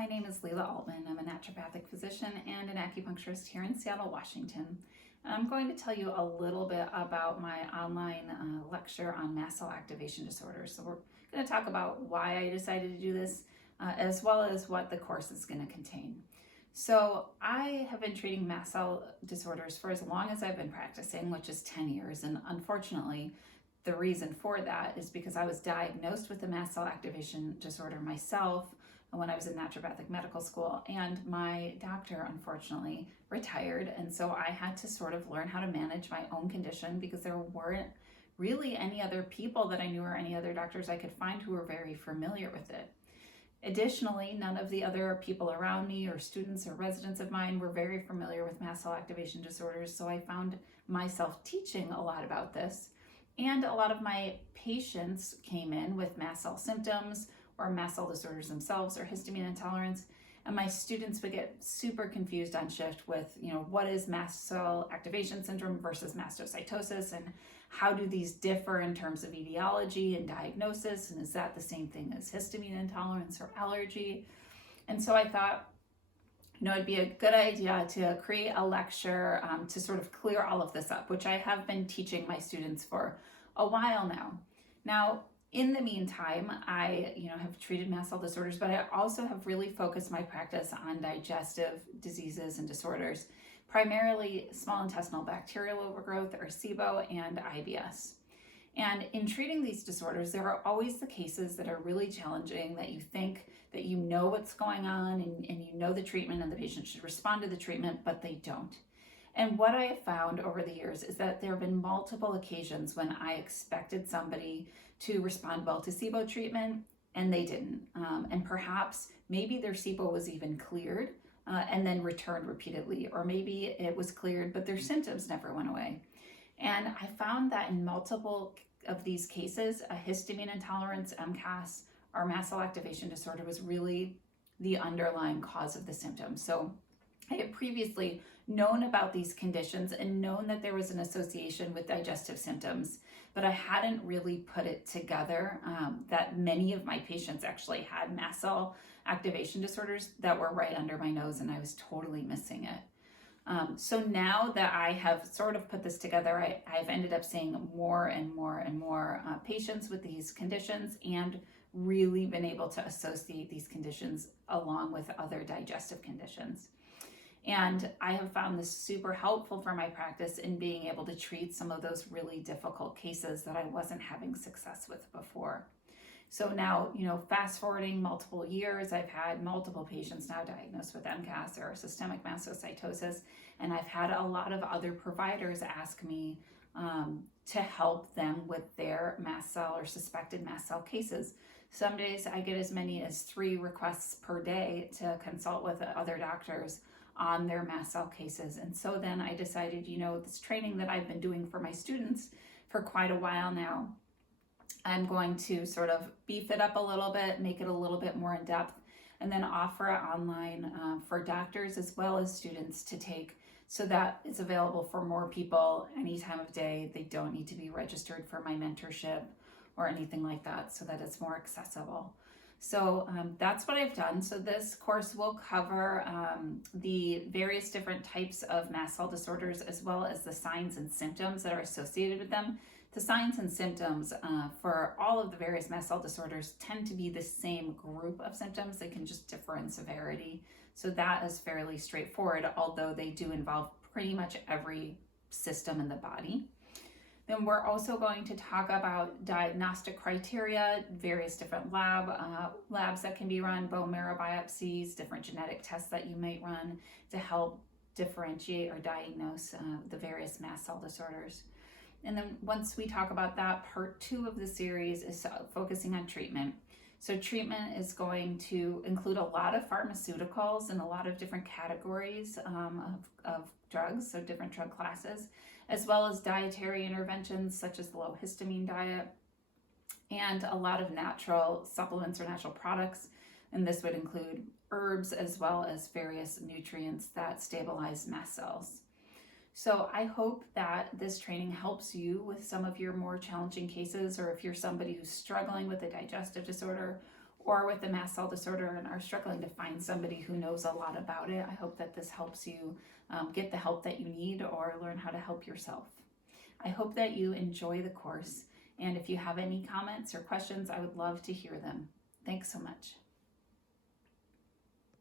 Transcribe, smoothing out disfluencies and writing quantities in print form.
my name is Leila Altman. I'm a naturopathic physician and an acupuncturist here in Seattle, Washington. I'm going to tell you a little bit about my online lecture on mast cell activation disorders. So we're going to talk about why I decided to do this, as well as what the course is going to contain. So I have been treating mast cell disorders for as long as I've been practicing, which is 10 years. And unfortunately, the reason for that is because I was diagnosed with a mast cell activation disorder myself when I was in naturopathic medical school, and my doctor unfortunately retired, and so I had to sort of learn how to manage my own condition because there weren't really any other people that I knew or any other doctors I could find who were very familiar with it. Additionally, none of the other people around me or students or residents of mine were very familiar with mast cell activation disorders, so I found myself teaching a lot about this. And a lot of my patients came in with mast cell symptoms or mast cell disorders themselves or histamine intolerance. And my students would get super confused on shift with, what is mast cell activation syndrome versus mastocytosis, and how do these differ in terms of etiology and diagnosis? And is that the same thing as histamine intolerance or allergy? And so I thought, it'd be a good idea to create a lecture to sort of clear all of this up, which I have been teaching my students for a while now. Now, in the meantime, I have treated mast cell disorders, but I also have really focused my practice on digestive diseases and disorders, primarily small intestinal bacterial overgrowth or SIBO and IBS. And in treating these disorders, there are always the cases that are really challenging, that you think that you know what's going on and you know the treatment and the patient should respond to the treatment, but they don't. And what I have found over the years is that there have been multiple occasions when I expected somebody to respond well to SIBO treatment and they didn't. And perhaps maybe their SIBO was even cleared and then returned repeatedly, or maybe it was cleared but their symptoms never went away. And I found that in multiple of these cases, a histamine intolerance, MCAS, or mast cell activation disorder was really the underlying cause of the symptoms. So I had previously known about these conditions and known that there was an association with digestive symptoms, but I hadn't really put it together that many of my patients actually had mast cell activation disorders that were right under my nose, and I was totally missing it. So now that I have sort of put this together, I've ended up seeing more and more and more patients with these conditions, and really been able to associate these conditions along with other digestive conditions. And I have found this super helpful for my practice in being able to treat some of those really difficult cases that I wasn't having success with before. So now, fast forwarding multiple years, I've had multiple patients now diagnosed with MCAS or systemic mastocytosis, and I've had a lot of other providers ask me to help them with their mast cell or suspected mast cell cases. Some days I get as many as 3 requests per day to consult with other doctors on their mast cell cases. And so then I decided, this training that I've been doing for my students for quite a while now, I'm going to sort of beef it up a little bit, make it a little bit more in depth, and then offer it online for doctors as well as students to take, so that it's available for more people any time of day. They don't need to be registered for my mentorship or anything like that, so that it's more accessible. So that's what I've done. So this course will cover the various different types of mast cell disorders, as well as the signs and symptoms that are associated with them. The signs and symptoms for all of the various mast cell disorders tend to be the same group of symptoms. They can just differ in severity. So that is fairly straightforward, although they do involve pretty much every system in the body. Then we're also going to talk about diagnostic criteria, various different labs that can be run, bone marrow biopsies, different genetic tests that you might run to help differentiate or diagnose the various mast cell disorders. And then once we talk about that, part 2 of the series is focusing on treatment. So treatment is going to include a lot of pharmaceuticals and a lot of different categories of drugs, so different drug classes, as well as dietary interventions such as the low histamine diet, and a lot of natural supplements or natural products. And this would include herbs as well as various nutrients that stabilize mast cells. So I hope that this training helps you with some of your more challenging cases, or if you're somebody who's struggling with a digestive disorder, or with the mast cell disorder and are struggling to find somebody who knows a lot about it. I hope that this helps you get the help that you need or learn how to help yourself. I hope that you enjoy the course, and if you have any comments or questions, I would love to hear them. Thanks so much.